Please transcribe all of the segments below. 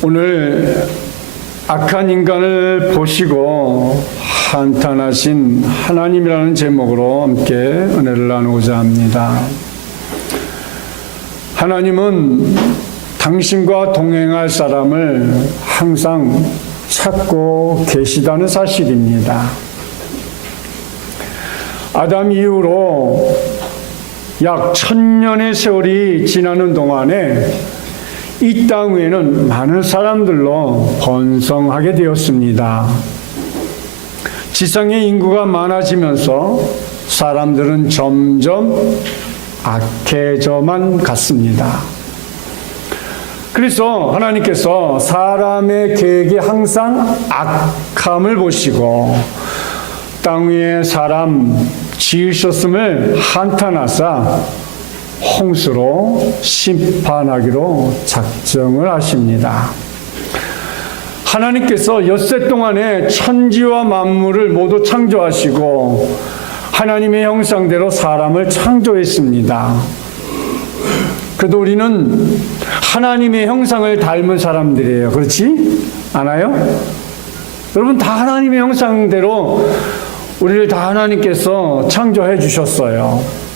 오늘 악한 인간을 보시고 한탄하신 하나님이라는 제목으로 함께 은혜를 나누고자 합니다. 하나님은 당신과 동행할 사람을 항상 찾고 계시다는 사실입니다. 아담 이후로 약 1000년의 세월이 지나는 동안에 이 땅 위에는 많은 사람들로 번성하게 되었습니다. 지상의 인구가 많아지면서 사람들은 점점 악해져만 갔습니다. 그래서 하나님께서 사람의 계획이 항상 악함을 보시고 땅 위에 사람 지으셨음을 한탄하사 홍수로 심판하기로 작정을 하십니다. 하나님께서 엿새 동안에 천지와 만물을 모두 창조하시고 하나님의 형상대로 사람을 창조했습니다. 그래도 우리는 하나님의 형상을 닮은 사람들이에요. 그렇지? 않아요? 여러분 다 하나님의 형상대로 우리를 다 하나님께서 창조해 주셨어요.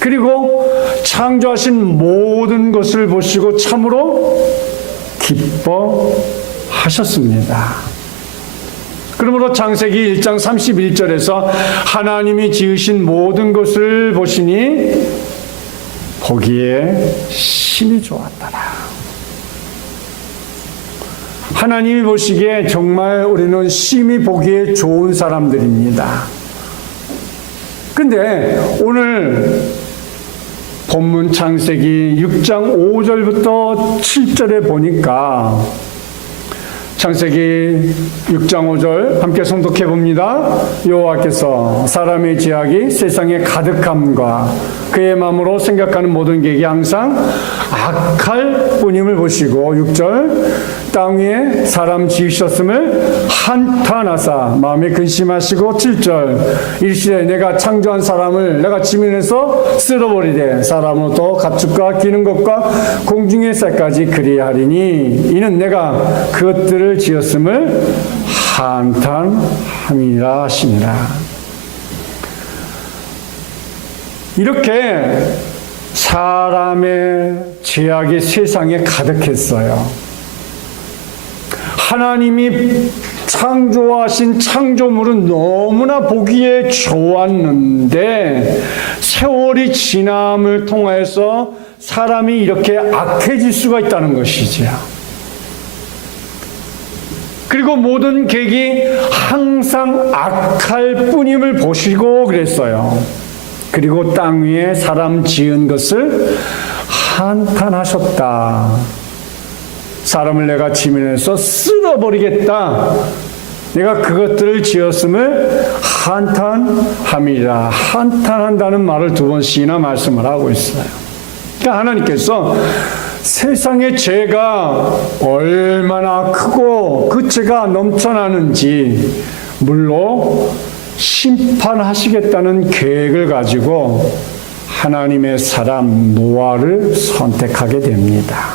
그리고 창조하신 모든 것을 보시고 참으로 기뻐하셨습니다. 그러므로 창세기 1장 31절에서 하나님이 지으신 모든 것을 보시니 보기에 심히 좋았더라. 하나님이 보시기에 정말 우리는 심히 보기에 좋은 사람들입니다. 근데 오늘 본문 창세기 6장 5절부터 7절에 보니까 창세기 6장 5절 함께诵독해 봅니다. 여호와께서 사람의 지약이 세상에 가득함과 그의 마음으로 생각하는 모든 계획이 항상 악할 뿐임을 보시고 6절 땅 위에 사람 지으셨음을 한탄하사 마음에 근심하시고 7절 일시에 내가 창조한 사람을 내가 지면에서 쓸어버리되 사람으로 또 가축과 기는 것과 공중의 새까지 그리하리니 이는 내가 그것들을 지었음을 한탄함이라 하시니라. 이렇게 사람의 죄악이 세상에 가득했어요. 하나님이 창조하신 창조물은 너무나 보기에 좋았는데 세월이 지남을 통해서 사람이 이렇게 악해질 수가 있다는 것이지요. 그리고 모든 계획이 항상 악할 뿐임을 보시고 그랬어요. 그리고 땅 위에 사람 지은 것을 한탄하셨다. 사람을 내가 지면에서 쓸어버리겠다. 내가 그것들을 지었음을 한탄함이라. 한탄한다는 말을 2번씩이나 말씀을 하고 있어요. 그러니까 하나님께서 세상의 죄가 얼마나 크고 그 죄가 넘쳐나는지 물로 심판하시겠다는 계획을 가지고 하나님의 사람 노아를 선택하게 됩니다.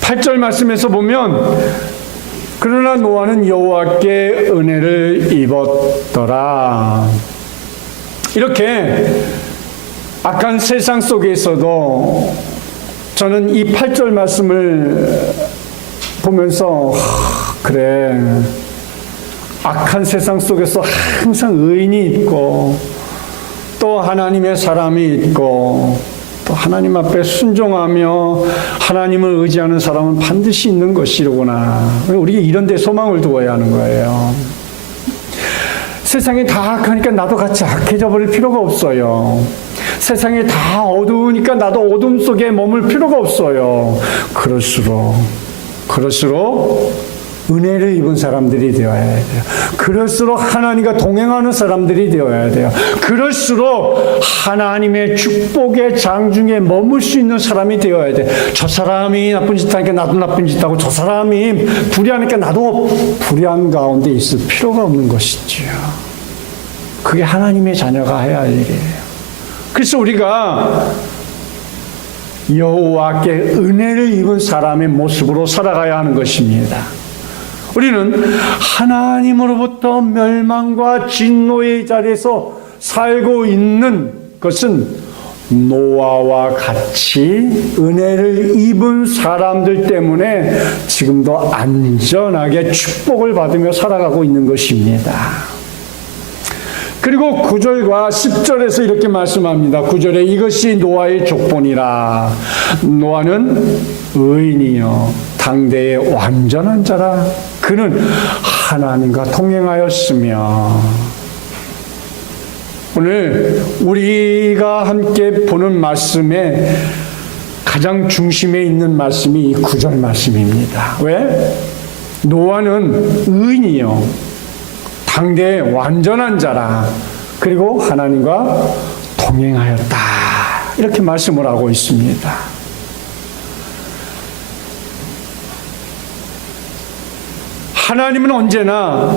8절 말씀에서 보면 그러나 노아는 여호와께 은혜를 입었더라. 이렇게 악한 세상 속에서도 저는 이 8절 말씀을 보면서 그래 악한 세상 속에서 항상 의인이 있고 또 하나님의 사람이 있고 또 하나님 앞에 순종하며 하나님을 의지하는 사람은 반드시 있는 것이로구나. 우리가 이런 데 소망을 두어야 하는 거예요. 세상이 다 악하니까 나도 같이 악해져 버릴 필요가 없어요. 세상이 다 어두우니까 나도 어둠 속에 머물 필요가 없어요. 그럴수록 은혜를 입은 사람들이 되어야 돼요. 그럴수록 하나님과 동행하는 사람들이 되어야 돼요. 그럴수록 하나님의 축복의 장중에 머물 수 있는 사람이 되어야 돼요. 저 사람이 나쁜 짓 하니까 나도 나쁜 짓 하고 저 사람이 불의하니까 나도 불의한 가운데 있을 필요가 없는 것이지요. 그게 하나님의 자녀가 해야 할 일이에요. 그래서 우리가 여호와께 은혜를 입은 사람의 모습으로 살아가야 하는 것입니다. 우리는 하나님으로부터 멸망과 진노의 자리에서 살고 있는 것은 노아와 같이 은혜를 입은 사람들 때문에 지금도 안전하게 축복을 받으며 살아가고 있는 것입니다. 그리고 9절과 10절에서 이렇게 말씀합니다. 9절에 이것이 노아의 족본이라. 노아는 의인이요 당대의 완전한 자라. 그는 하나님과 동행하였으며. 오늘 우리가 함께 보는 말씀의 가장 중심에 있는 말씀이 이 9절 말씀입니다. 왜? 노아는 의인이요 당대의 완전한 자라. 그리고 하나님과 동행하였다. 이렇게 말씀을 하고 있습니다. 하나님은 언제나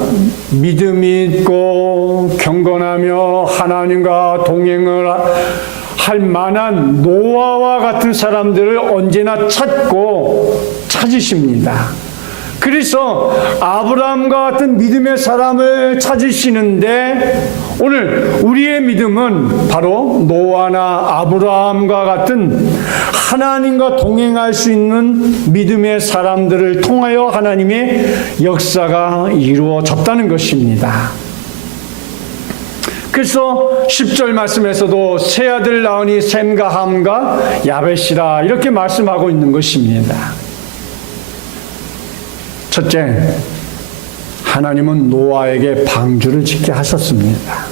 믿음이 있고 경건하며 하나님과 동행을 할 만한 노아와 같은 사람들을 언제나 찾으십니다. 그래서 아브라함과 같은 믿음의 사람을 찾으시는데 오늘 우리의 믿음은 바로 노아나 아브라함과 같은 하나님과 동행할 수 있는 믿음의 사람들을 통하여 하나님의 역사가 이루어졌다는 것입니다. 그래서 10절 말씀에서도 세 아들 낳으니 셈과 함과 야벳이라 이렇게 말씀하고 있는 것입니다. 첫째, 하나님은 노아에게 방주를 짓게 하셨습니다.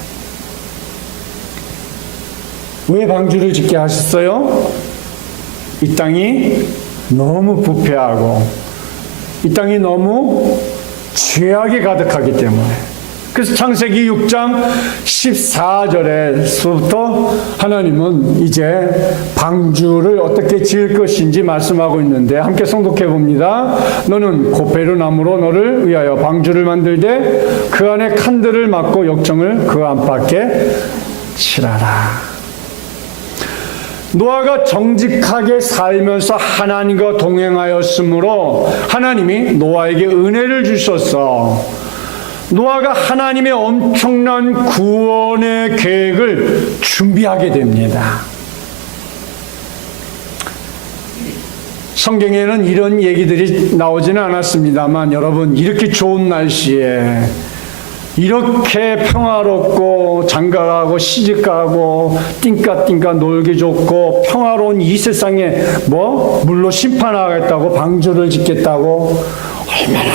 왜 방주를 짓게 하셨어요? 이 땅이 너무 부패하고 이 땅이 너무 죄악이 가득하기 때문에. 그래서 창세기 6장 14절에서부터 하나님은 이제 방주를 어떻게 지을 것인지 말씀하고 있는데 함께 성독해 봅니다. 너는 고페르 나무로 너를 위하여 방주를 만들되 그 안에 칸들을 막고 역청을 그 안팎에 칠하라. 노아가 정직하게 살면서 하나님과 동행하였으므로 하나님이 노아에게 은혜를 주셔서 노아가 하나님의 엄청난 구원의 계획을 준비하게 됩니다. 성경에는 이런 얘기들이 나오지는 않았습니다만 여러분, 이렇게 좋은 날씨에 이렇게 평화롭고 장가가고 시집가고 띵까띵까 놀기 좋고 평화로운 이 세상에 물로 심판하겠다고 방주를 짓겠다고 얼마나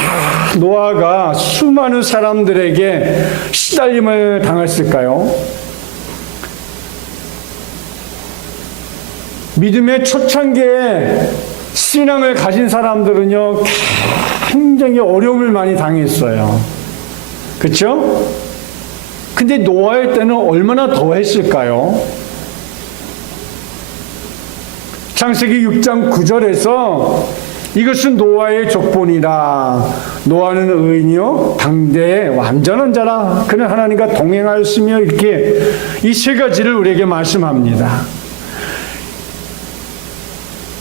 노아가 수많은 사람들에게 시달림을 당했을까요? 믿음의 초창기에 신앙을 가진 사람들은요 굉장히 어려움을 많이 당했어요. 그렇죠? 근데 노아의 때는 얼마나 더 했을까요? 창세기 6장 9절에서 이것은 노아의 족본이라. 노아는 의인이요 당대의 완전한 자라. 그는 하나님과 동행하였으며 이렇게 이 세 가지를 우리에게 말씀합니다.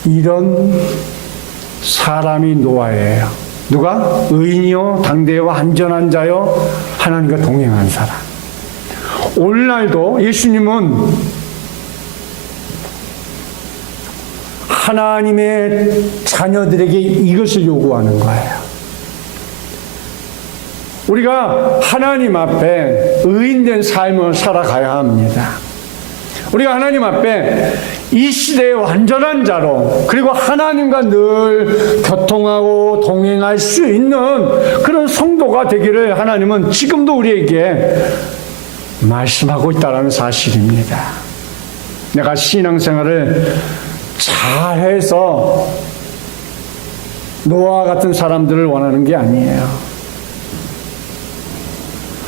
이런 사람이 노아예요. 누가? 의인이요 당대의 완전한 자요 하나님과 동행한 사람. 오늘날도 예수님은 하나님의 자녀들에게 이것을 요구하는 거예요. 우리가 하나님 앞에 의인된 삶을 살아가야 합니다. 우리가 하나님 앞에 이 시대의 완전한 자로, 그리고 하나님과 늘 교통하고 동행할 수 있는 그런 성도가 되기를 하나님은 지금도 우리에게 말씀하고 있다는 사실입니다. 내가 신앙생활을 잘해서 노아 같은 사람들을 원하는 게 아니에요.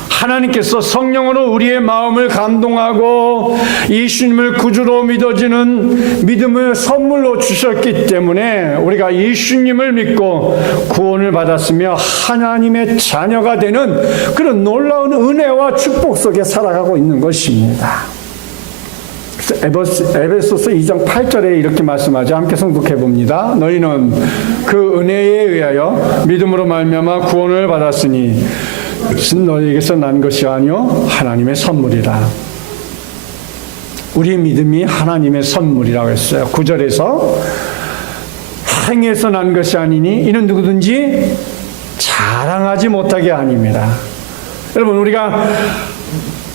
하나님께서 성령으로 우리의 마음을 감동하고 예수님을 구주로 믿어지는 믿음을 선물로 주셨기 때문에 우리가 예수님을 믿고 구원을 받았으며 하나님의 자녀가 되는 그런 놀라운 은혜와 축복 속에 살아가고 있는 것입니다. 에베소서 2장 8절에 이렇게 말씀하죠. 함께 성독해 봅니다. 너희는 그 은혜에 의하여 믿음으로 말미암아 구원을 받았으니 이것은 너희에게서 난 것이 아니요 하나님의 선물이라. 우리의 믿음이 하나님의 선물이라고 했어요. 9절에서 행에서 난 것이 아니니 이는 누구든지 자랑하지 못하게 아닙니다. 여러분, 우리가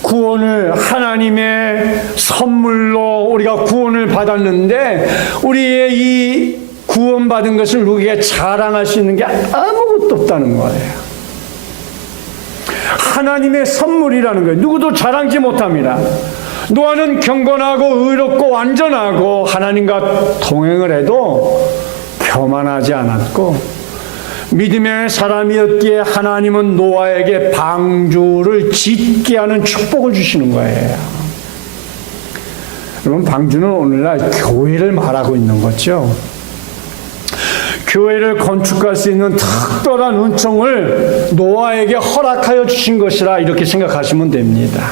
구원을 하나님의 선물로 우리가 구원을 받았는데 우리의 이 구원받은 것을 누구에게 자랑할 수 있는 게 아무것도 없다는 거예요. 하나님의 선물이라는 거예요. 누구도 자랑지 못합니다. 노아는 경건하고 의롭고 완전하고 하나님과 동행을 해도 교만하지 않았고 믿음의 사람이었기에 하나님은 노아에게 방주를 짓게 하는 축복을 주시는 거예요. 여러분, 방주는 오늘날 교회를 말하고 있는 거죠. 교회를 건축할 수 있는 특별한 은총을 노아에게 허락하여 주신 것이라 이렇게 생각하시면 됩니다.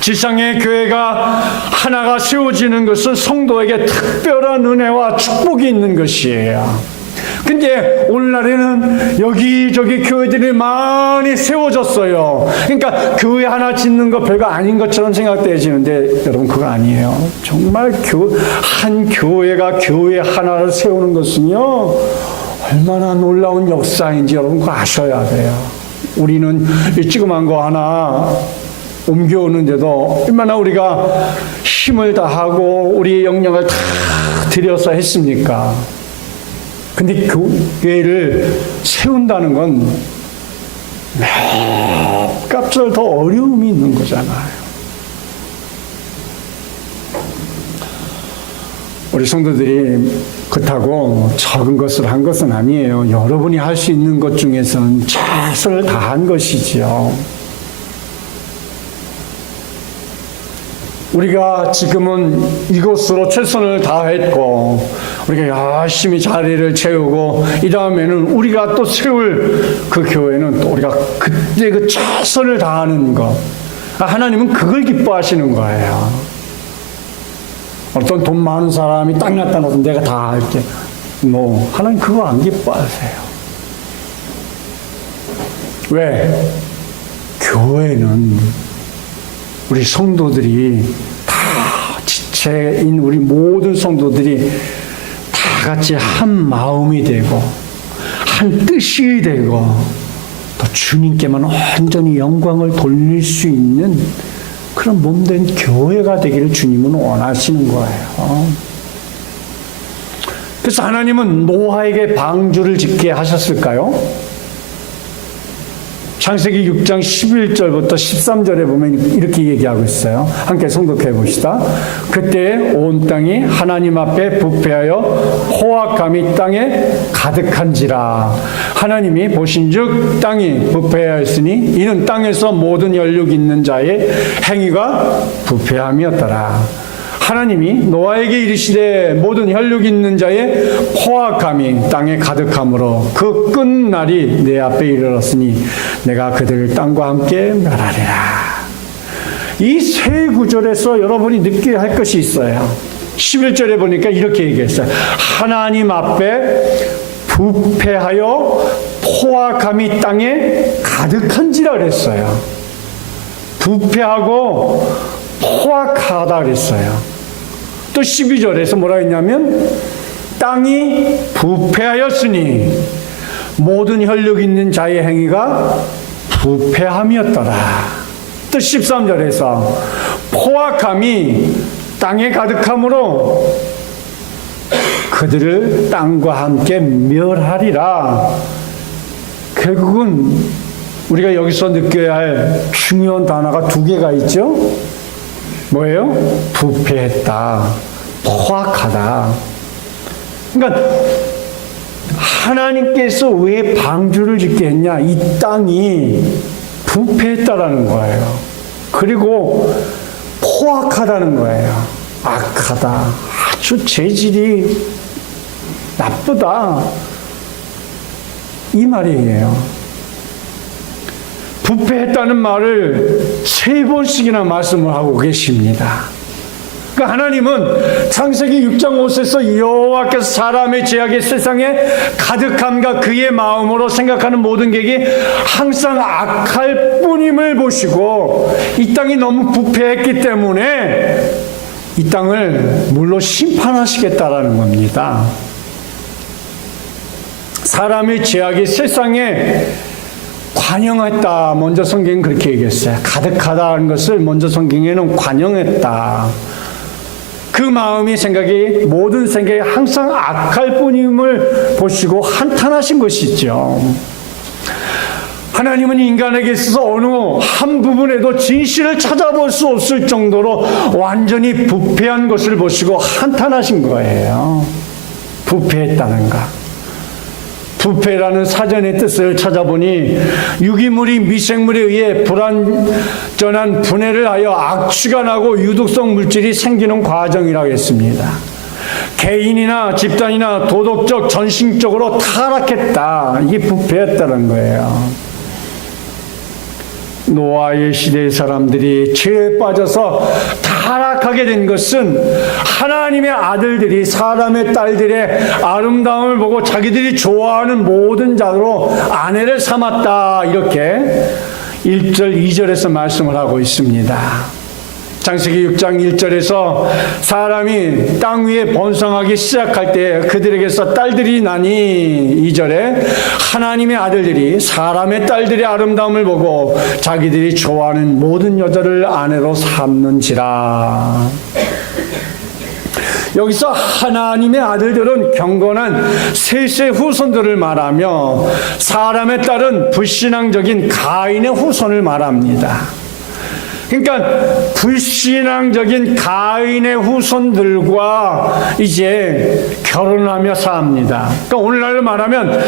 지상의 교회가 하나가 세워지는 것은 성도에게 특별한 은혜와 축복이 있는 것이에요. 근데 오늘날에는 여기저기 교회들이 많이 세워졌어요. 그러니까 교회 하나 짓는 거 별거 아닌 것처럼 생각되어지는데 여러분, 그거 아니에요. 정말 한 교회가 교회 하나를 세우는 것은요 얼마나 놀라운 역사인지 여러분 그거 아셔야 돼요. 우리는 이 찌그만 거 하나 옮겨오는데도 얼마나 우리가 힘을 다하고 우리의 역량을 다 들여서 했습니까? 근데 교회를 세운다는 건 몇 값을 더 어려움이 있는 거잖아요. 우리 성도들이 그렇다고 적은 것을 한 것은 아니에요. 여러분이 할 수 있는 것 중에서는 최선을 다한 것이지요. 우리가 지금은 이것으로 최선을 다했고 우리가 열심히 자리를 채우고 이 다음에는 우리가 또 세울 그 교회는 또 우리가 그때 그 최선을 다하는 것, 하나님은 그걸 기뻐하시는 거예요. 어떤 돈 많은 사람이 딱 나타나서 내가 다 할게, 하나님 그거 안 기뻐하세요. 왜? 교회는 우리 성도들이 다 지체인 우리 모든 성도들이 다 같이 한 마음이 되고 한 뜻이 되고 또 주님께만 온전히 영광을 돌릴 수 있는 그런 몸된 교회가 되기를 주님은 원하시는 거예요. 그래서 하나님은 노아에게 방주를 짓게 하셨을까요? 창세기 6장 11절부터 13절에 보면 이렇게 얘기하고 있어요. 함께 성독해 봅시다. 그때 온 땅이 하나님 앞에 부패하여 포악함이 땅에 가득한지라. 하나님이 보신즉 땅이 부패하였으니 이는 땅에서 모든 연육 있는 자의 행위가 부패함이었더라. 하나님이 노아에게 이르시되 모든 혈육 있는 자의 포악함이 땅에 가득함으로 그 끝날이 내 앞에 이르렀으니 내가 그들을 땅과 함께 멸하리라. 이 세 구절에서 여러분이 느껴야 할 것이 있어요. 11절에 보니까 이렇게 얘기했어요. 하나님 앞에 부패하여 포악함이 땅에 가득한지라 그랬어요. 부패하고 포악하다 그랬어요. 또 12절에서 뭐라 했냐면 땅이 부패하였으니 모든 혈육 있는 자의 행위가 부패함이었더라. 또 13절에서 포악함이 땅에 가득함으로 그들을 땅과 함께 멸하리라. 결국은 우리가 여기서 느껴야 할 중요한 단어가 두 개가 있죠. 뭐예요? 부패했다, 포악하다. 그러니까 하나님께서 왜 방주를 짓게 했냐? 이 땅이 부패했다라는 거예요. 그리고 포악하다는 거예요. 악하다, 아주 재질이 나쁘다, 이 말이에요. 부패했다는 말을 3번씩이나 말씀을 하고 계십니다. 그 하나님은 창세기 6장 5절에서 여호와께서 사람의 죄악이 세상에 가득함과 그의 마음으로 생각하는 모든 계획이 항상 악할 뿐임을 보시고 이 땅이 너무 부패했기 때문에 이 땅을 물로 심판하시겠다라는 겁니다. 사람의 죄악이 세상에 관영했다. 먼저 성경은 그렇게 얘기했어요. 가득하다는 것을 먼저 성경에는 관영했다. 그 마음이 생각이 모든 생각이 항상 악할 뿐임을 보시고 한탄하신 것이죠. 하나님은 인간에게 있어서 어느 한 부분에도 진실을 찾아볼 수 없을 정도로 완전히 부패한 것을 보시고 한탄하신 거예요. 부패했다는가. 부패라는 사전의 뜻을 찾아보니 유기물이 미생물에 의해 불완전한 분해를 하여 악취가 나고 유독성 물질이 생기는 과정이라고 했습니다. 개인이나 집단이나 도덕적, 전신적으로 타락했다. 이게 부패였다는 거예요. 노아의 시대의 사람들이 죄에 빠져서 타락하게 된 것은 하나님의 아들들이 사람의 딸들의 아름다움을 보고 자기들이 좋아하는 모든 자로 아내를 삼았다. 이렇게 1절, 2절에서 말씀을 하고 있습니다. 창세기 6장 1절에서 사람이 땅 위에 번성하기 시작할 때 그들에게서 딸들이 나니 2절에 하나님의 아들들이 사람의 딸들의 아름다움을 보고 자기들이 좋아하는 모든 여자를 아내로 삼는지라. 여기서 하나님의 아들들은 경건한 셋의 후손들을 말하며 사람의 딸은 불신앙적인 가인의 후손을 말합니다. 그러니까 불신앙적인 가인의 후손들과 이제 결혼하며 삽니다. 그러니까 오늘날로 말하면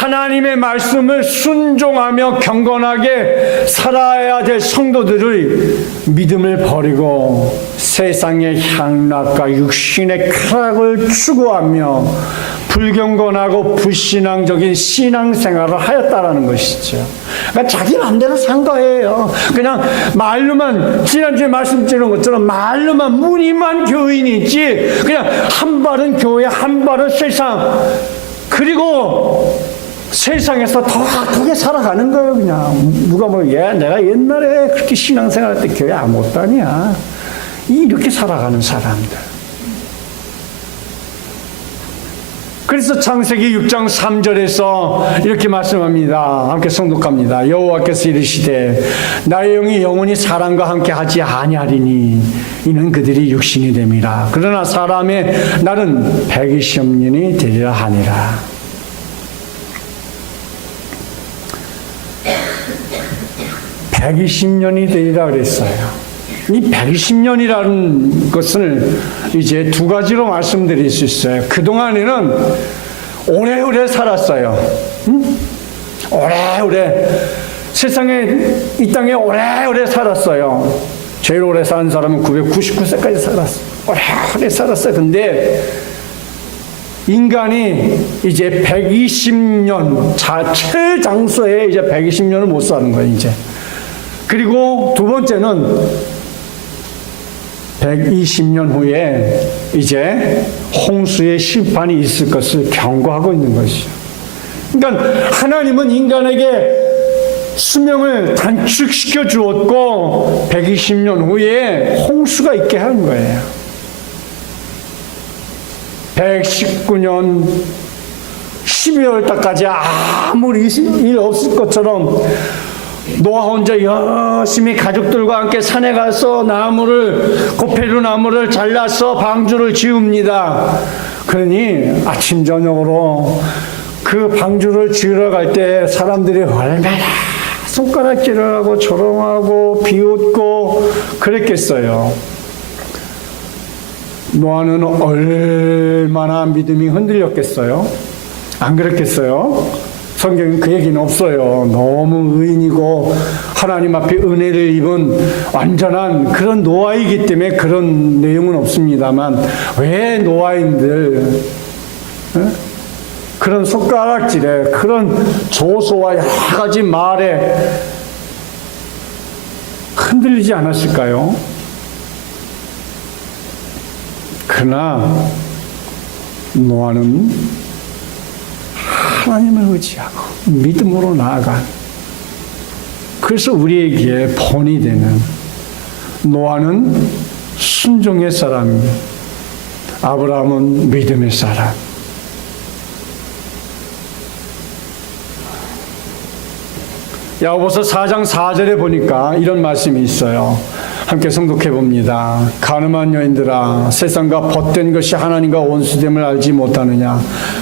하나님의 말씀을 순종하며 경건하게 살아야 될 성도들의 믿음을 버리고 세상의 향락과 육신의 쾌락을 추구하며 불경건하고 불신앙적인 신앙생활을 하였다라는 것이죠. 그러니까 자기 마음대로 산 거예요. 그냥 말로만 지난주에 말씀드린 것처럼 말로만 무늬만 교인이지 그냥 한 발은 교회 한 발은 세상 그리고 세상에서 더 아프게 살아가는 거예요. 그냥 누가 뭐 내가 옛날에 그렇게 신앙생활 할 때 교회 아무것도 아니야. 이렇게 살아가는 사람들. 그래서 창세기 6장 3절에서 이렇게 말씀합니다. 함께 성독합니다. 여호와께서 이르시되 나의 영이 영원히 사람과 함께 하지 아니하리니 이는 그들이 육신이 됨이라. 그러나 사람의 날은 120년이 되리라 하니라. (120년이) 되리라 그랬어요. 이 120년이라는 것을 이제 두 가지로 말씀드릴 수 있어요. 그동안에는 오래오래 살았어요. 오래오래 세상에 이 땅에 오래오래 살았어요. 제일 오래 산 사람은 999세까지 살았어요. 오래오래 살았어요. 근데 인간이 이제 120년 최장수에 이제 120년을 못 사는 거예요. 이제 그리고 두 번째는 120년 후에 이제 홍수의 심판이 있을 것을 경고하고 있는 것이죠. 그러니까 하나님은 인간에게 수명을 단축시켜 주었고 120년 후에 홍수가 있게 한 거예요. 119년 12월 달까지 아무리 일 없을 것처럼 노아 혼자 열심히 가족들과 함께 산에 가서 고페루 나무를 잘라서 방주를 지읍니다. 그러니 아침 저녁으로 그 방주를 지으러 갈 때 사람들이 얼마나 손가락질하고 조롱하고 비웃고 그랬겠어요. 노아는 얼마나 믿음이 흔들렸겠어요? 안 그랬겠어요? 성경에 그 얘기는 없어요. 너무 의인이고 하나님 앞에 은혜를 입은 완전한 그런 노아이기 때문에 그런 내용은 없습니다만 왜 노아인들 그런 손가락질에 그런 조소와 여러 가지 말에 흔들리지 않았을까요? 그러나 노아는 하나님을 의지하고 믿음으로 나아간, 그래서 우리에게 본이 되는, 노아는 순종의 사람, 아브라함은 믿음의 사람. 야고보서 4장 4절에 보니까 이런 말씀이 있어요. 함께 성독해 봅니다. 가늠한 여인들아, 세상과 벗된 것이 하나님과 원수됨을 알지 못하느냐.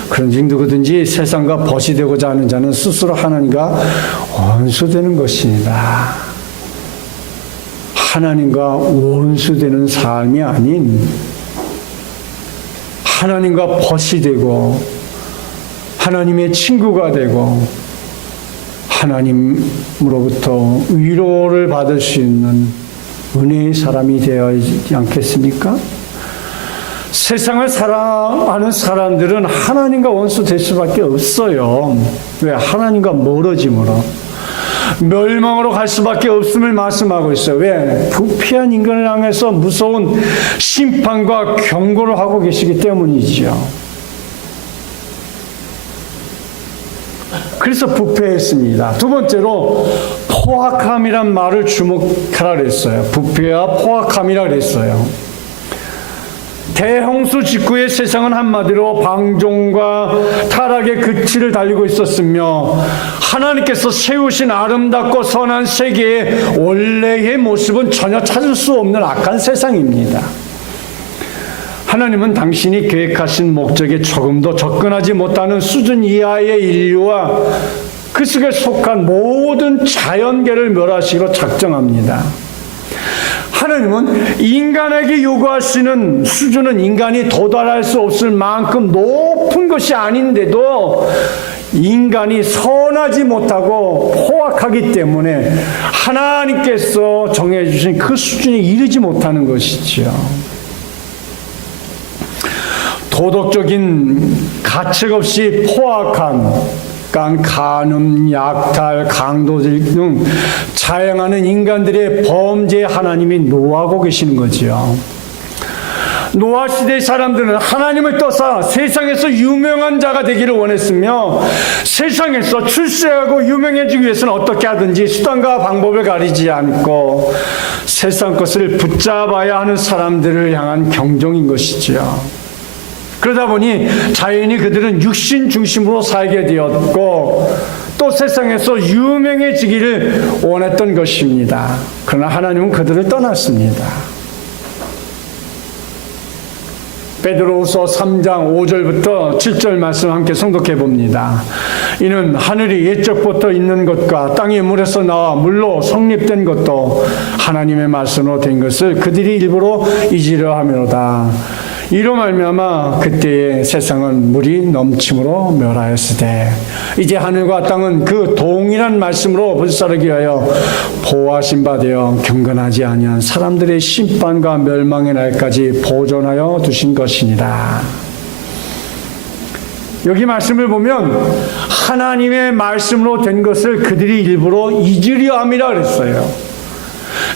그런즉 누구든지 세상과 벗이 되고자 하는 자는 스스로 하나님과 원수되는 것이니라. 하나님과 원수되는 삶이 아닌 하나님과 벗이 되고 하나님의 친구가 되고 하나님으로부터 위로를 받을 수 있는 은혜의 사람이 되어야 하지 않겠습니까? 세상을 사랑하는 사람들은 하나님과 원수 될 수밖에 없어요. 왜? 하나님과 멀어짐으로. 멸망으로 갈 수밖에 없음을 말씀하고 있어요. 왜? 부패한 인간을 향해서 무서운 심판과 경고를 하고 계시기 때문이죠. 그래서 부패했습니다. 두 번째로 포악함이란 말을 주목하라 그랬어요. 부패와 포악함이라 그랬어요. 대홍수 직후의 세상은 한마디로 방종과 타락의 끝을 달리고 있었으며 하나님께서 세우신 아름답고 선한 세계의 원래의 모습은 전혀 찾을 수 없는 악한 세상입니다. 하나님은 당신이 계획하신 목적에 조금도 접근하지 못하는 수준 이하의 인류와 그 속에 속한 모든 자연계를 멸하시기로 작정합니다. 하나님은 인간에게 요구하시는 수준은 인간이 도달할 수 없을 만큼 높은 것이 아닌데도 인간이 선하지 못하고 포악하기 때문에 하나님께서 정해주신 그 수준에 이르지 못하는 것이죠. 도덕적인 가책 없이 포악한 간음, 약탈, 강도질 등 자행하는 인간들의 범죄에 하나님이 노하고 계시는 거죠. 노아 시대의 사람들은 하나님을 떠서 세상에서 유명한 자가 되기를 원했으며 세상에서 출세하고 유명해지기 위해서는 어떻게 하든지 수단과 방법을 가리지 않고 세상 것을 붙잡아야 하는 사람들을 향한 경종인 것이죠. 그러다 보니 자연히 그들은 육신 중심으로 살게 되었고 또 세상에서 유명해지기를 원했던 것입니다. 그러나 하나님은 그들을 떠났습니다. 베드로후서 3장 5절부터 7절 말씀 함께 성독해 봅니다. 이는 하늘이 옛적부터 있는 것과 땅의 물에서 나와 물로 성립된 것도 하나님의 말씀으로 된 것을 그들이 일부러 잊으려 하며로다. 이로 말미암아 그때의 세상은 물이 넘침으로 멸하였으되 이제 하늘과 땅은 그 동일한 말씀으로 불사르기 위하여 보호하신 바 되어 경건하지 아니한 사람들의 심판과 멸망의 날까지 보존하여 두신 것이니라. 여기 말씀을 보면 하나님의 말씀으로 된 것을 그들이 일부러 잊으려 함이라 그랬어요.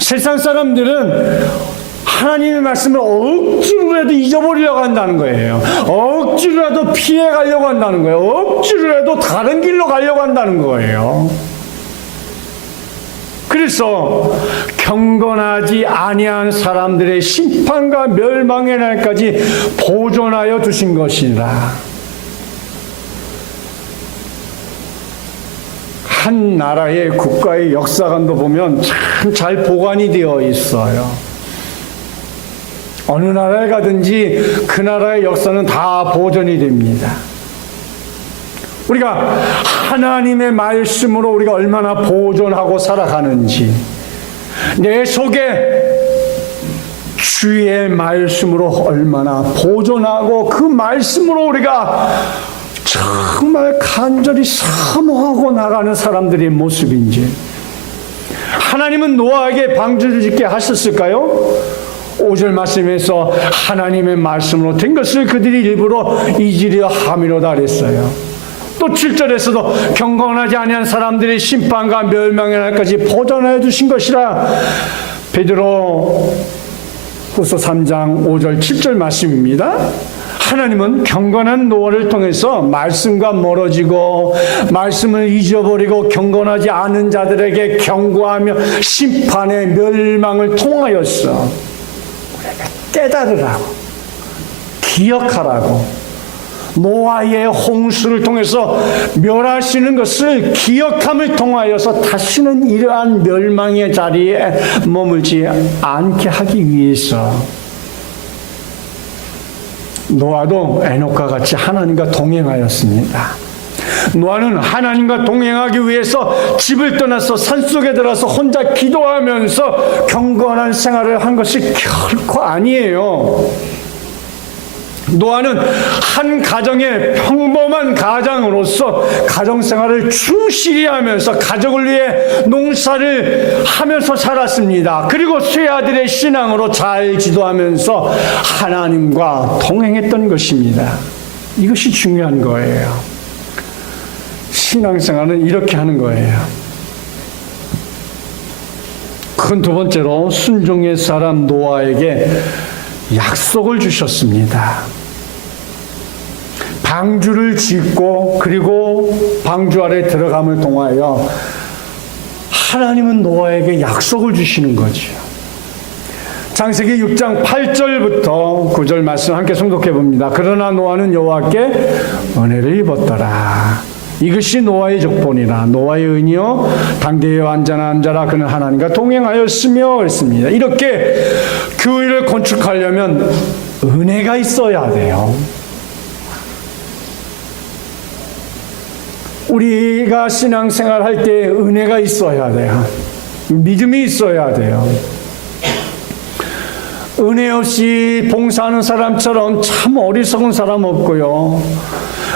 세상 사람들은 하나님의 말씀을 억지로라도 잊어버리려고 한다는 거예요. 억지로라도 피해가려고 한다는 거예요. 억지로라도 다른 길로 가려고 한다는 거예요. 그래서 경건하지 아니한 사람들의 심판과 멸망의 날까지 보존하여 두신 것이라. 한 나라의 국가의 역사관도 보면 참 잘 보관이 되어 있어요. 어느 나라에 가든지 그 나라의 역사는 다 보존이 됩니다. 우리가 하나님의 말씀으로 우리가 얼마나 보존하고 살아가는지, 내 속에 주의 말씀으로 얼마나 보존하고 그 말씀으로 우리가 정말 간절히 사모하고 나가는 사람들의 모습인지. 하나님은 노아에게 방주를 짓게 하셨을까요? 5절 말씀에서 하나님의 말씀으로 된 것을 그들이 일부러 잊으려 함이로다 그랬어요. 또 7절에서도 경건하지 아니한 사람들의 심판과 멸망의 날까지 보존하여 두신 것이라. 베드로 후서 3장 5절 7절 말씀입니다. 하나님은 경건한 노아를 통해서 말씀과 멀어지고 말씀을 잊어버리고 경건하지 않은 자들에게 경고하며 심판의 멸망을 통하였어. 우리가 깨달으라고, 기억하라고, 노아의 홍수를 통해서 멸하시는 것을 기억함을 통하여서 다시는 이러한 멸망의 자리에 머물지 않게 하기 위해서 노아도 에녹과 같이 하나님과 동행하였습니다. 노아는 하나님과 동행하기 위해서 집을 떠나서 산속에 들어서 혼자 기도하면서 경건한 생활을 한 것이 결코 아니에요. 노아는 한 가정의 평범한 가장으로서 가정생활을 충실히 하면서 가족을 위해 농사를 하면서 살았습니다. 그리고 쇠아들의 신앙으로 잘 지도하면서 하나님과 동행했던 것입니다. 이것이 중요한 거예요. 신앙생활은 이렇게 하는 거예요. 큰 두 번째로 순종의 사람 노아에게 약속을 주셨습니다. 방주를 짓고 그리고 방주 아래 들어감을 통하여 하나님은 노아에게 약속을 주시는 거죠. 창세기 6장 8절부터 9절 말씀 함께诵독해 봅니다. 그러나 노아는 여호와께 은혜를 입었더라. 이것이 노아의 족본이라. 노아의 은이요 당대의 완전한 자라. 그는 하나님과 동행하였으며 했습니다. 이렇게 교회를 건축하려면 은혜가 있어야 돼요. 우리가 신앙생활 할 때 은혜가 있어야 돼요. 믿음이 있어야 돼요. 은혜 없이 봉사하는 사람처럼 참 어리석은 사람 없고요.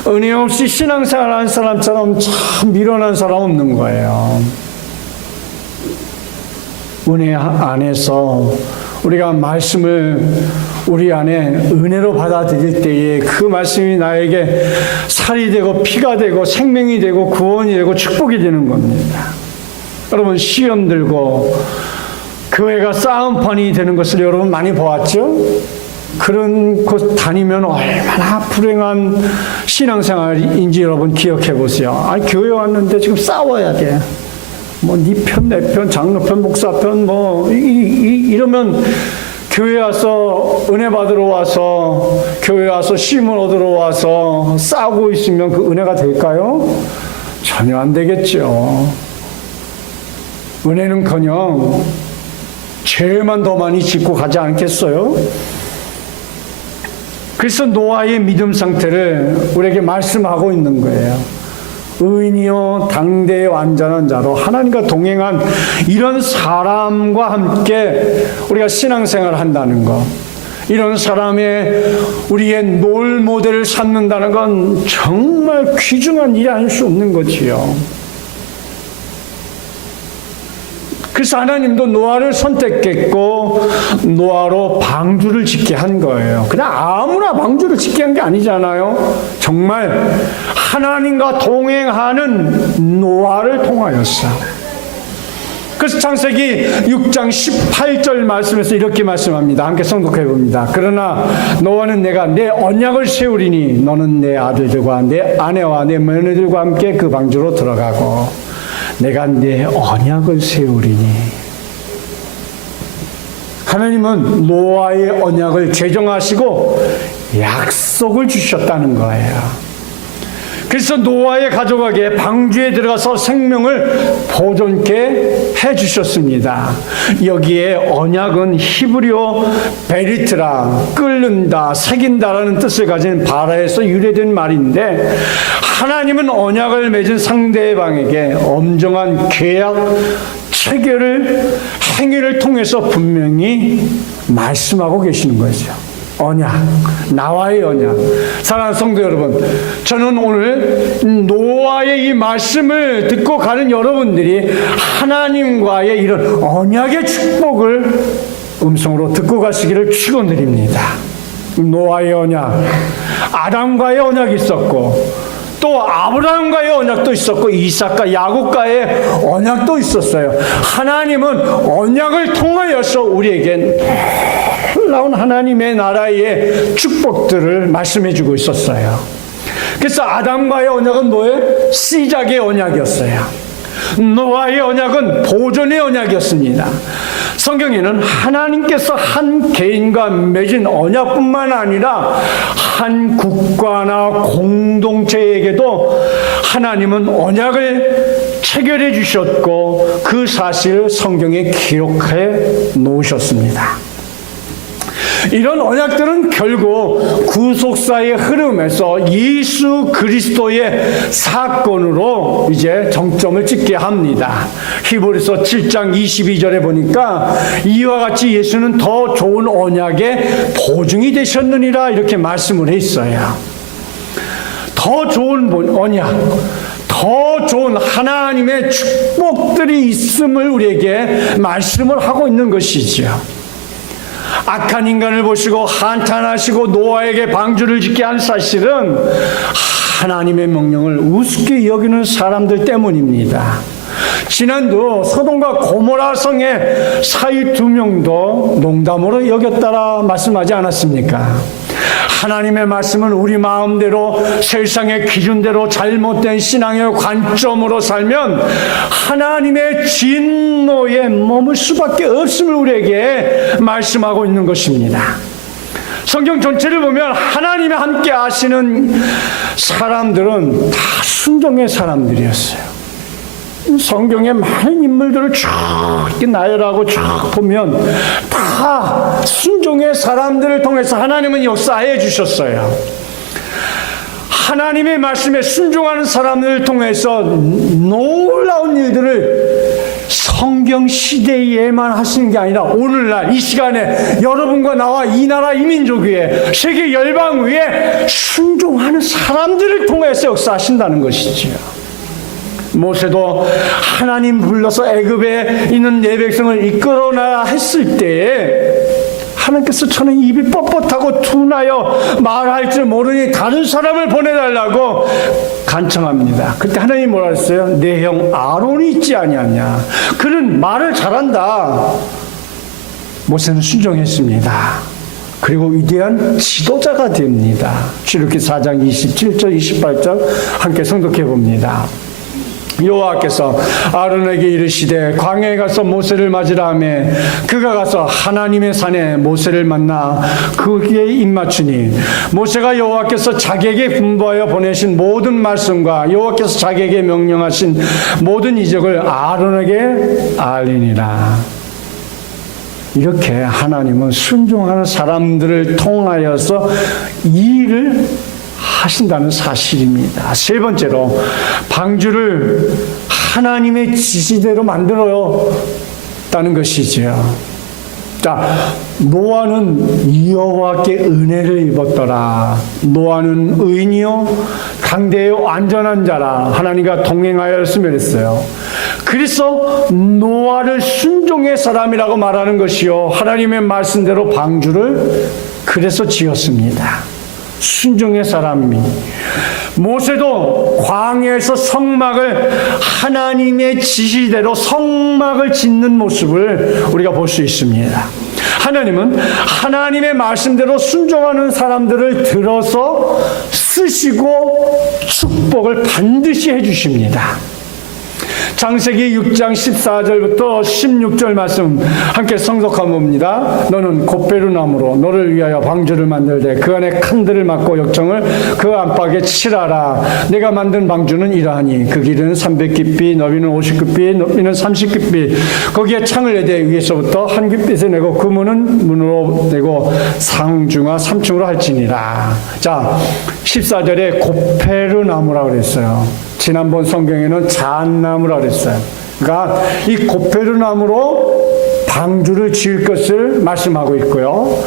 은혜 없이 신앙생활 하는 사람처럼 참 미련한 사람 없는 거예요. 은혜 안에서 우리가 말씀을 우리 안에 은혜로 받아들일 때에 그 말씀이 나에게 살이 되고 피가 되고 생명이 되고 구원이 되고 축복이 되는 겁니다. 여러분 시험 들고 교회가 싸움판이 되는 것을 여러분 많이 보았죠? 그런 곳 다니면 얼마나 불행한 신앙생활인지 여러분 기억해 보세요. 아니 교회 왔는데 지금 싸워야 돼. 뭐 네 편, 내 편, 장로편, 목사편 뭐 이러면 교회 와서 은혜 받으러 와서 교회 와서 쉼을 얻으러 와서 싸우고 있으면 그 은혜가 될까요? 전혀 안 되겠죠. 은혜는커녕 죄만 더 많이 짓고 가지 않겠어요? 그래서 노아의 믿음 상태를 우리에게 말씀하고 있는 거예요. 의인이요 당대의 완전한 자로 하나님과 동행한 이런 사람과 함께 우리가 신앙생활을 한다는 것, 이런 사람의 우리의 롤 모델을 삼는다는 건 정말 귀중한 일이 아닐 수 없는 거지요. 그래서 하나님도 노아를 선택했고 노아로 방주를 짓게 한 거예요. 그냥 아무나 방주를 짓게 한 게 아니잖아요. 정말 하나님과 동행하는 노아를 통하였어. 그래서 창세기 6장 18절 말씀에서 이렇게 말씀합니다. 함께 성독해 봅니다. 그러나 노아는 내가 내 언약을 세우리니 너는 내 아들들과 내 아내와 내 며느리들과 함께 그 방주로 들어가고 내가 내 언약을 세우리니. 하나님은 노아의 언약을 제정하시고 약속을 주셨다는 거예요. 그래서 노아의 가족에게 방주에 들어가서 생명을 보존케 해주셨습니다. 여기에 언약은 히브리어 베리트라, 끓는다, 새긴다라는 뜻을 가진 바라에서 유래된 말인데 하나님은 언약을 맺은 상대방에게 엄정한 계약 체결을 행위를 통해서 분명히 말씀하고 계시는 거죠. 언약, 나와의 언약. 사랑하는 성도 여러분, 저는 오늘 노아의 이 말씀을 듣고 가는 여러분들이 하나님과의 이런 언약의 축복을 음성으로 듣고 가시기를 축원드립니다. 노아의 언약, 아담과의 언약이 있었고 또 아브라함과의 언약도 있었고 이삭과 야곱과의 언약도 있었어요. 하나님은 언약을 통하여서 우리에겐 놀라운 하나님의 나라의 축복들을 말씀해 주고 있었어요. 그래서 아담과의 언약은 뭐예요? 시작의 언약이었어요. 노아의 언약은 보존의 언약이었습니다. 성경에는 하나님께서 한 개인과 맺은 언약뿐만 아니라 한 국가나 공동체에게도 하나님은 언약을 체결해 주셨고 그 사실을 성경에 기록해 놓으셨습니다. 이런 언약들은 결국 구속사의 흐름에서 예수 그리스도의 사건으로 이제 정점을 찍게 합니다. 히브리서 7장 22절에 보니까 이와 같이 예수는 더 좋은 언약의 보증이 되셨느니라 이렇게 말씀을 했어요. 더 좋은 언약, 더 좋은 하나님의 축복들이 있음을 우리에게 말씀을 하고 있는 것이지요. 악한 인간을 보시고 한탄하시고 노아에게 방주를 짓게 한 사실은 하나님의 명령을 우습게 여기는 사람들 때문입니다. 지난주 소돔과 고모라 성의 사이 2명도 농담으로 여겼다라 말씀하지 않았습니까? 하나님의 말씀은 우리 마음대로 세상의 기준대로 잘못된 신앙의 관점으로 살면 하나님의 진노에 머물 수밖에 없음을 우리에게 말씀하고 있는 것입니다. 성경 전체를 보면 하나님이 함께 하시는 사람들은 다 순종의 사람들이었어요. 성경의 많은 인물들을 쭉 이렇게 나열하고 쭉 보면 다 순종의 사람들을 통해서 하나님은 역사해 주셨어요. 하나님의 말씀에 순종하는 사람들을 통해서 놀라운 일들을 성경 시대에만 하시는 게 아니라 오늘날 이 시간에 여러분과 나와 이 나라 이 민족 위에 세계 열방 위에 순종하는 사람들을 통해서 역사하신다는 것이지요. 모세도 하나님 불러서 애굽에 있는 내 백성을 이끌어라 했을 때에 하나님께서 저는 입이 뻣뻣하고 둔하여 말할 줄 모르니 다른 사람을 보내달라고 간청합니다. 그때 하나님이 뭐라 했어요? 내 형 아론이 있지 아니하냐. 그는 말을 잘한다. 모세는 순종했습니다. 그리고 위대한 지도자가 됩니다. 출애굽기 4장 27절 28절 함께 성독해 봅니다. 여호와께서 아론에게 이르시되 광야에 가서 모세를 맞으라 하며 그가 가서 하나님의 산에 모세를 만나 그에게 입맞추니 모세가 여호와께서 자기에게 분부하여 보내신 모든 말씀과 여호와께서 자기에게 명령하신 모든 이적을 아론에게 알리니라. 이렇게 하나님은 순종하는 사람들을 통하여서 이 일을 하신다는 사실입니다. 세 번째로 방주를 하나님의 지시대로 만들었다는 것이지요. 자, 노아는 여호와께 은혜를 입었더라. 노아는 의인이요 강대요 안전한 자라. 하나님과 동행하였으며 했어요. 그래서 노아를 순종의 사람이라고 말하는 것이요 하나님의 말씀대로 방주를 그래서 지었습니다. 순종의 사람이. 모세도 광야에서 성막을 하나님의 지시대로 성막을 짓는 모습을 우리가 볼 수 있습니다. 하나님은 하나님의 말씀대로 순종하는 사람들을 들어서 쓰시고 축복을 반드시 해주십니다. 창세기 6장 14절부터 16절 말씀 함께 성독하면 봅니다. 너는 곱베르나무로 너를 위하여 방주를 만들되 그 안에 칸들을 막고 역청을 그 안팎에 칠하라. 내가 만든 방주는 이러하니 그 길이는 300깊이 너비는 50깊이 높이는 30깊이 거기에 창을 내되 위에서부터 한 귓빛을 내고 그 문은 문으로 내고 상중하 3층으로 할지니라. 자, 14절에 곱베르나무라고 그랬어요. 지난번 성경에는 잣나무라 그랬어요. 그러니까 이 곱베르나무로 방주를 지을 것을 말씀하고 있고요.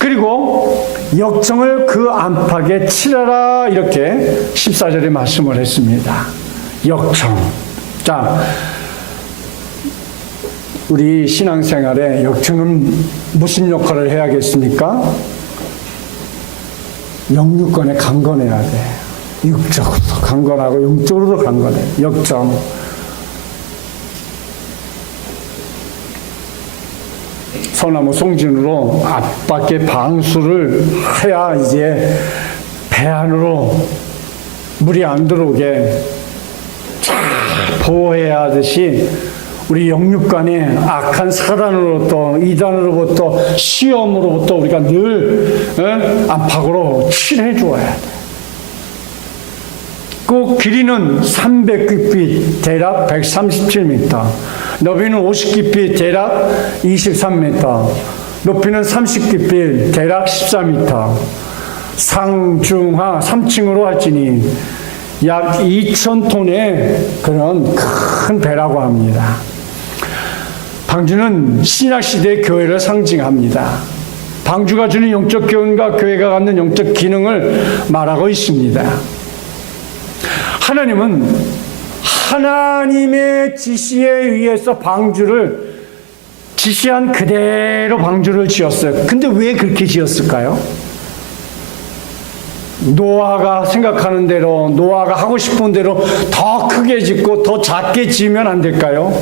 그리고 역청을 그 안팎에 칠하라 이렇게 14절에 말씀을 했습니다. 역청. 자, 우리 신앙생활에 역청은 무슨 역할을 해야겠습니까? 영육권에 강건해야 돼. 육적으로도 강건하고 영적으로도 강건해. 역정. 소나무 송진으로 앞바퀴 방수를 해야 이제 배 안으로 물이 안 들어오게 잘 보호해야 하듯이 우리 영육간에 악한 사단으로부터 이단으로부터 시험으로부터 우리가 늘 안팎으로 칠해 주어야 돼. 그 길이는 300깊이 대략 137m, 너비는 50깊이 대략 23m, 높이는 30깊이 대략 14m, 상중하 3층으로 할지니 약 2,000톤의 그런 큰 배라고 합니다. 방주는 신약시대의 교회를 상징합니다. 방주가 주는 영적 교훈과 교회가 갖는 영적 기능을 말하고 있습니다. 하나님은 하나님의 지시에 의해서 방주를 지시한 그대로 방주를 지었어요. 근데 왜 그렇게 지었을까요? 노아가 생각하는 대로, 노아가 하고 싶은 대로 더 크게 짓고 더 작게 지으면 안 될까요?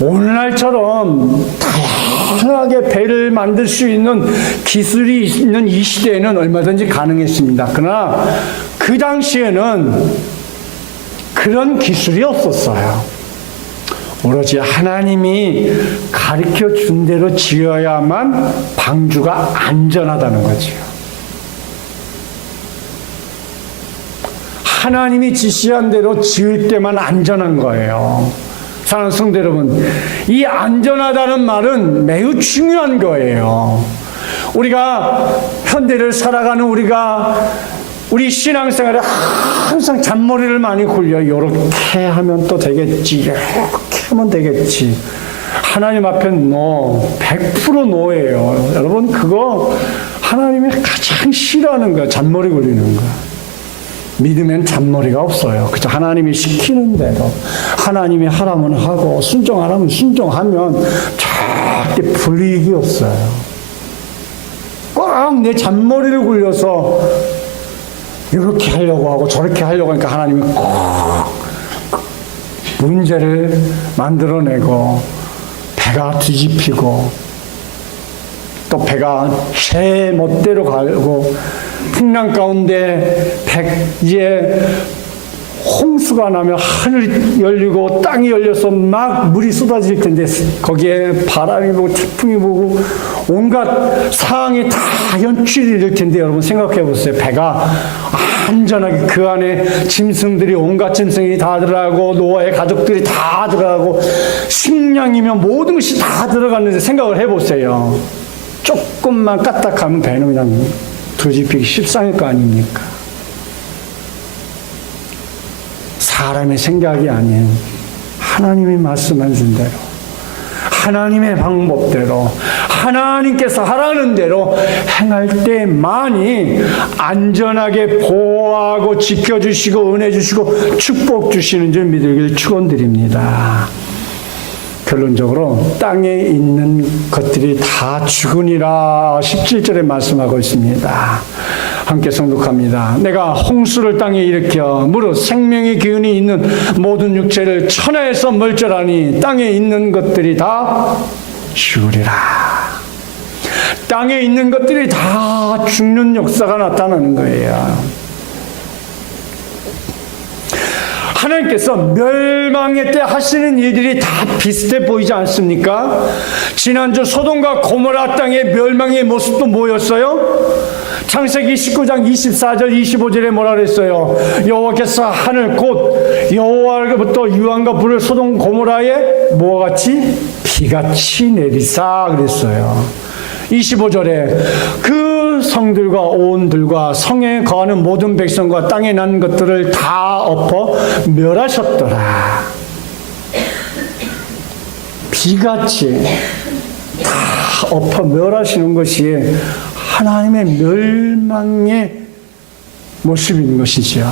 오늘날처럼 다양하게 배를 만들 수 있는 기술이 있는 이 시대에는 얼마든지 가능했습니다. 그러나 그 당시에는 그런 기술이 없었어요. 오로지 하나님이 가르쳐 준 대로 지어야만 방주가 안전하다는 거지요. 하나님이 지시한 대로 지을 때만 안전한 거예요. 사랑하는 성도 여러분, 이 안전하다는 말은 매우 중요한 거예요. 우리가 현대를 살아가는 우리 신앙생활에 항상 잔머리를 많이 굴려. 이렇게 하면 또 되겠지, 이렇게 하면 되겠지. 하나님 앞에 100% 노예요. 여러분, 그거 하나님이 가장 싫어하는 거예요. 잔머리 굴리는 거. 믿으면 잔머리가 없어요. 그죠? 하나님이 시키는 대로, 하나님이 하라면 하고 순종하라면 순종하면 절대 불이익이 없어요. 꼭 내 잔머리를 굴려서 이렇게 하려고 하고 저렇게 하려고 하니까 하나님이 꼭 문제를 만들어내고 배가 뒤집히고 또 배가 제 멋대로 가고 풍랑 가운데 이제 홍수가 나면 하늘이 열리고 땅이 열려서 막 물이 쏟아질 텐데 거기에 바람이 불고 태풍이 불고 온갖 상황이 다 연출이 될 텐데 여러분 생각해 보세요. 배가 안전하게 그 안에 짐승들이 온갖 짐승이 다 들어가고 노아의 가족들이 다 들어가고 식량이면 모든 것이 다 들어갔는데 생각을 해보세요. 조금만 까딱하면 배는 그냥 뒤집히기 십상일 거 아닙니까? 사람의 생각이 아닌 하나님이 말씀하신 대로, 하나님의 방법대로, 하나님께서 하라는 대로 행할 때만이 안전하게 보호하고 지켜주시고 은혜 주시고 축복 주시는 줄 믿으길 축원드립니다. 결론적으로 땅에 있는 것들이 다 죽으니라 17절에 말씀하고 있습니다. 함께 성독합니다. 내가 홍수를 땅에 일으켜 무릇 생명의 기운이 있는 모든 육체를 천하에서 멀절하니 땅에 있는 것들이 다 죽으리라. 땅에 있는 것들이 다 죽는 역사가 나타나는 거예요. 하나님께서 멸망의 때 하시는 일들이 다 비슷해 보이지 않습니까? 지난주 소돔과 고모라 땅의 멸망의 모습도 뭐였어요? 창세기 19장 24절 25절에 뭐라 그랬어요? 여호와께서 하늘 곧 여호와로부터 유황과 불을 소돔 고모라에 뭐와 같이? 비같이 내리사 그랬어요. 25절에 그 성들과 온들과 성에 거하는 모든 백성과 땅에 난 것들을 다 엎어 멸하셨더라. 비같이 다 엎어 멸하시는 것이 하나님의 멸망의 모습인 것이지요.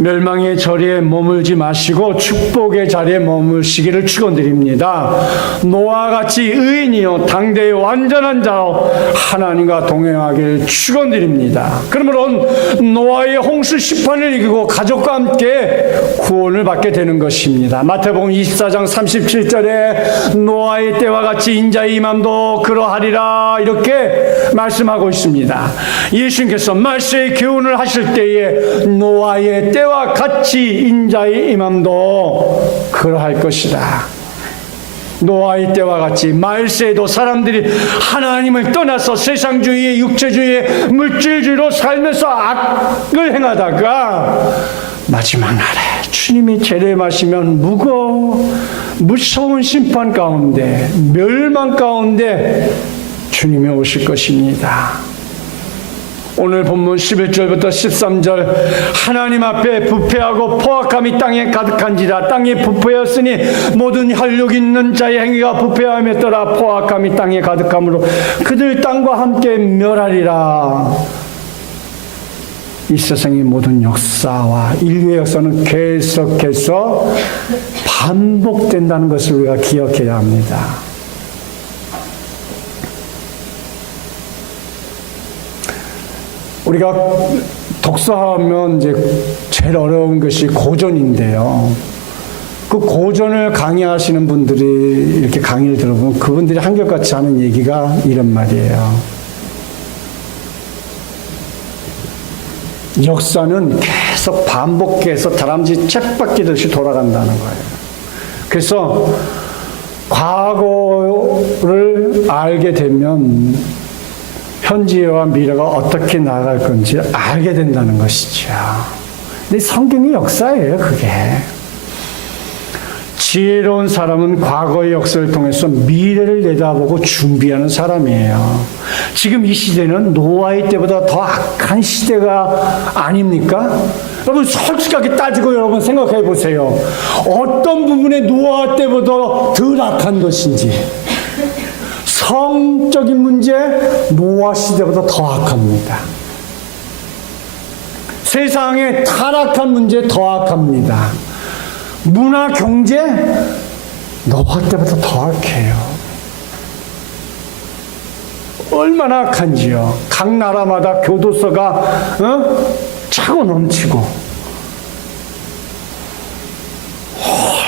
멸망의 자리에 머물지 마시고 축복의 자리에 머물시기를 축원드립니다. 노아와 같이 의인이요 당대의 완전한 자로 하나님과 동행하기를 축원드립니다. 그러므로 노아의 홍수 심판을 이기고 가족과 함께 구원을 받게 되는 것입니다. 마태복음 24장 37절에 노아의 때와 같이 인자의 임함도 그러하리라 이렇게 말씀하고 있습니다. 예수님께서 말세의 교훈을 하실 때에 노아의 때와 같이 인자의 임함도 그러할 것이다. 노아의 때와 같이 말세에도 사람들이 하나님을 떠나서 세상주의에 육체주의에 물질주의로 살면서 악을 행하다가 마지막 날에 주님이 재림하시면 무서운 심판 가운데 멸망 가운데 주님이 오실 것입니다. 오늘 본문 11절부터 13절 하나님 앞에 부패하고 포악함이 땅에 가득한지라 땅이 부패였으니 모든 혈육 있는 자의 행위가 부패함에 따라 포악함이 땅에 가득함으로 그들 땅과 함께 멸하리라. 이 세상의 모든 역사와 인류의 역사는 계속해서 반복된다는 것을 우리가 기억해야 합니다. 우리가 독서하면 이제 제일 어려운 것이 고전인데요. 그 고전을 강의하시는 분들이 이렇게 강의를 들어보면 그분들이 한결같이 하는 얘기가 이런 말이에요. 역사는 계속 반복해서 다람쥐 쳇바퀴듯이 돌아간다는 거예요. 그래서 과거를 알게 되면 현재와 미래가 어떻게 나아갈 건지 알게 된다는 것이죠. 근데 성경의 역사예요, 그게. 지혜로운 사람은 과거의 역사를 통해서 미래를 내다보고 준비하는 사람이에요. 지금 이 시대는 노아의 때보다 더 악한 시대가 아닙니까? 여러분 솔직하게 따지고 여러분 생각해 보세요. 어떤 부분에 노아 때보다 덜 악한 것인지. 성적인 문제, 노아 시대보다 더 악합니다. 세상의 타락한 문제 더 악합니다. 문화, 경제, 노아 때보다 더 악해요. 얼마나 악한지요. 각 나라마다 교도소가 차고 넘치고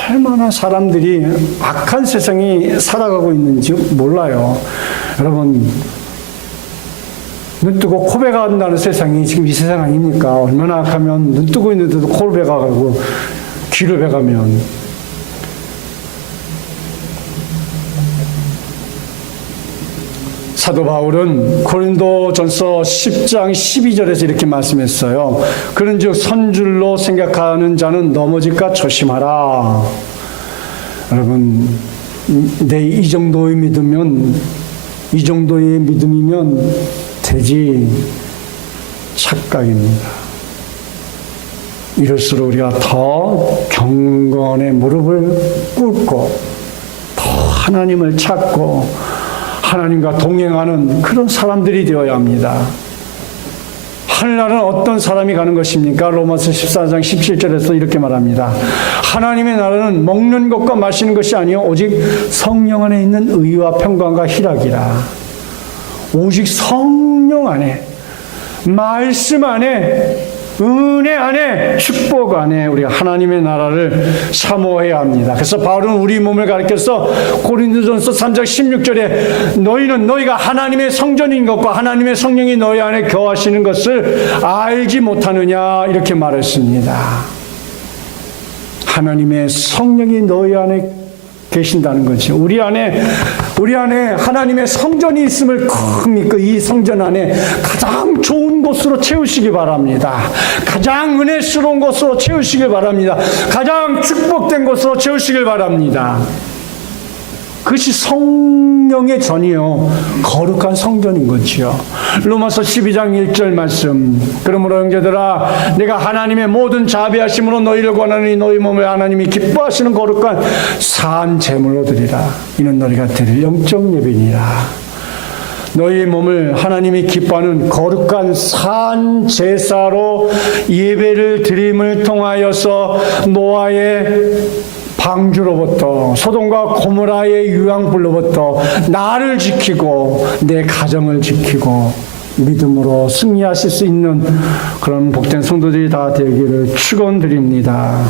얼마나 사람들이 악한 세상이 살아가고 있는지 몰라요. 여러분 눈 뜨고 코 베간다는 세상이 지금 이 세상 아닙니까? 얼마나 악하면 눈 뜨고 있는데도 코를 베가고 귀를 베가면 사도 바울은 고린도전서 10장 12절에서 이렇게 말씀했어요. 그런즉 선줄로 생각하는 자는 넘어질까 조심하라. 여러분, 이 정도의 믿으면, 이 정도의 믿음이면 되지 착각입니다. 이럴수록 우리가 더 경건의 무릎을 꿇고 더 하나님을 찾고 하나님과 동행하는 그런 사람들이 되어야 합니다. 하늘나라는 어떤 사람이 가는 것입니까? 로마서 14장 17절에서 이렇게 말합니다. 하나님의 나라는 먹는 것과 마시는 것이 아니요 오직 성령 안에 있는 의와 평강과 희락이라. 오직 성령 안에, 말씀 안에, 은혜 안에, 축복 안에 우리가 하나님의 나라를 사모해야 합니다. 그래서 바울은 우리 몸을 가리켜서 고린도전서 3장 16절에 너희가 하나님의 성전인 것과 하나님의 성령이 너희 안에 거하시는 것을 알지 못하느냐 이렇게 말했습니다. 하나님의 성령이 너희 안에 계신다는 거죠. 우리 안에 하나님의 성전이 있음을 꼭 믿고 이 성전 안에 가장 좋은 곳으로 채우시기 바랍니다. 가장 은혜스러운 곳으로 채우시길 바랍니다. 가장 축복된 곳으로 채우시길 바랍니다. 그것이 성령의 전이요 거룩한 성전인 거지요. 로마서 12장 1절 말씀. 그러므로 형제들아 내가 하나님의 모든 자비하심으로 너희를 권하니 너희 몸을 하나님이 기뻐하시는 거룩한 산 제물로 드리라. 이는 너희가 드릴 영적 예배니라. 너희 몸을 하나님이 기뻐하는 거룩한 산 제사로 예배를 드림을 통하여서 노아의 방주로부터 소돔과 고모라의 유황불로부터 나를 지키고 내 가정을 지키고 믿음으로 승리하실 수 있는 그런 복된 성도들이 다 되기를 축원드립니다.